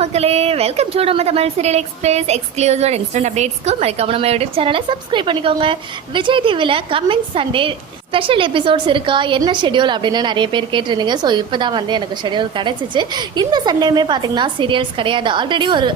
மக்களே welcome to நம்ம Tamil serial express exclusive instant அப்டேட்ஸ்க்கு மறக்காம நம்ம யூடியூப் சேனலை சப்ஸ்கிரைப் பண்ணிக்கோங்க. விஜய் டிவியில் கம்மிங் சண்டே ஸ்பெஷல் எபிசோட்ஸ் இருக்கா என்ன ஷெடியூல் அப்படின்னு நிறைய பேர் கேட்டிருந்தீங்க. ஸோ இப்போ தான் வந்து எனக்கு ஷெடியூல் கிடச்சிச்சு. இந்த சண்டேமே பார்த்தீங்கன்னா சீரியல்ஸ் கிடையாது. ஆல்ரெடி ஒரு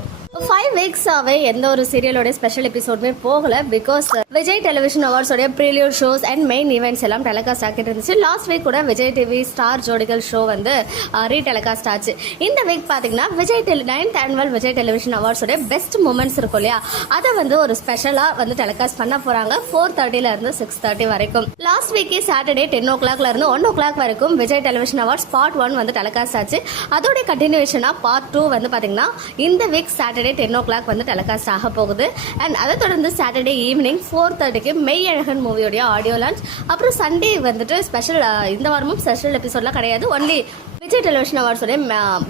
ஃபைவ் வீக்ஸாகவே எந்த ஒரு சீரியலோட ஸ்பெஷல் எபிசோடுமே போகல பிகாஸ் uh, விஜய் டெலிவிஷன் அவார்ட்ஸோடைய ப்ரீலியர் ஷோஸ் அண்ட் மெயின் ஈவெண்ட்ஸ் எல்லாம் டெலிகாஸ்ட் ஆக்கிட்டு இருந்துச்சு. லாஸ்ட் வீக் கூட விஜய் டிவி ஸ்டார் ஜோடிகள் ஷோ வந்து uh, ரீடெலிகாஸ்ட் ஆச்சு. இந்த வீக் பார்த்தீங்கன்னா Vijay tele ninth annual Vijay television அவார்ட்ஸோடைய best moments இருக்கும் இல்லையா? அதை வந்து ஒரு ஸ்பெஷலாக வந்து டெலிகாஸ்ட் பண்ண போகிறாங்க ஃபோர் தேர்ட்டில இருந்து சிக்ஸ் தேர்ட்டி வரைக்கும். லாஸ்ட் வீக்கே சாட்டர்டே டென் ஓ கிளாக்ல இருந்து ஒன் ஓ கிளாக் வரைக்கும் Vijay television awards part one வந்து டெலிகாஸ்ட் ஆச்சு. அதோட கண்டினியூஷனாக பார்ட் டூ வந்து பார்த்தீங்கன்னா இந்த week Saturday ten o'clock வந்து டெலிகாஸ்ட் ஆக போகுது. அண்ட் அதை தொடர்ந்து சாட்டர்டே ஈவினிங் ஃபோர் தேர்ட்டிக்கு மெய் அழகன் மூவியோடைய ஆடியோ லான்ச் அப்புறம் சண்டே வந்துட்டு ஸ்பெஷல் இந்த வாரமும் ஸ்பெஷல் எபிசோட்லாம் கிடையாது. ஒன்லி விஜய் டெலிவிஷன் அவார்ட்ஸோட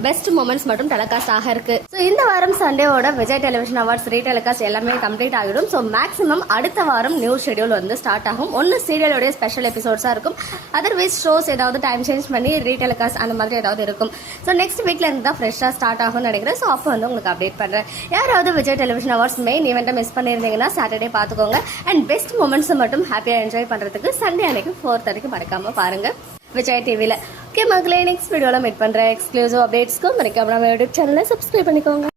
பெஸ்ட் மூமெண்ட்ஸ் மட்டும் டெலிகாஸ்ட் ஆக இருக்கு. ஸோ இந்த வாரம் சண்டேவோட விஜய் டெலிவிஷன் அவார்ட்ஸ் ரீ டெலிகாஸ்ட் எல்லாமே கம்ப்ளீட் ஆகிடும். ஸோ மேக்ஸிமம் அடுத்த வாரம் நியூ ஷெடியூல் வந்து ஸ்டார்ட் ஆகும். ஒன்று சீரியலோடைய ஸ்பெஷல் எபிசோட்ஸாக இருக்கும். அதர்வைஸ் ஷோஸ் ஏதாவது டைம் சேஞ்ச் பண்ணி ரீ டெலிகாஸ்ட் அந்த மாதிரி ஏதாவது இருக்கும். ஸோ நெக்ஸ்ட் வீக்ல இருந்து தான் ஃப்ரெஷ்ஷாக ஸ்டார்ட் ஆகும்னு நினைக்கிறேன். ஸோ அப்போ வந்து உங்களுக்கு அப்டேட் பண்ணுறேன் யாராவது விஜய் டெலிவிஷன் அவார்ட்ஸ் மெயின் ஈவெண்ட்டை மிஸ் பண்ணியிருந்தீங்கன்னா சாட்டர்டே பார்த்துக்கோங்க. அண்ட் பெஸ்ட் மூமெண்ட்ஸை மட்டும் ஹாப்பியாக என்ஜாய் பண்ணுறதுக்கு சண்டே அன்னைக்கு ஃபோர் தேர்ட்டிக்கு மறக்காமல் பாருங்கள் விஜய் டிவியில் ஓகே மக்களே நெக்ஸ்ட் வீடியோவில் மீட் பண்ணுறேன் எக்ஸ்க்ளூசிவ் அப்டேட்ஸ்க்கும் மறக்காம நம்ம யூடியூப் சேனலை சப்ஸ்கிரைப் பண்ணிக்கோங்க.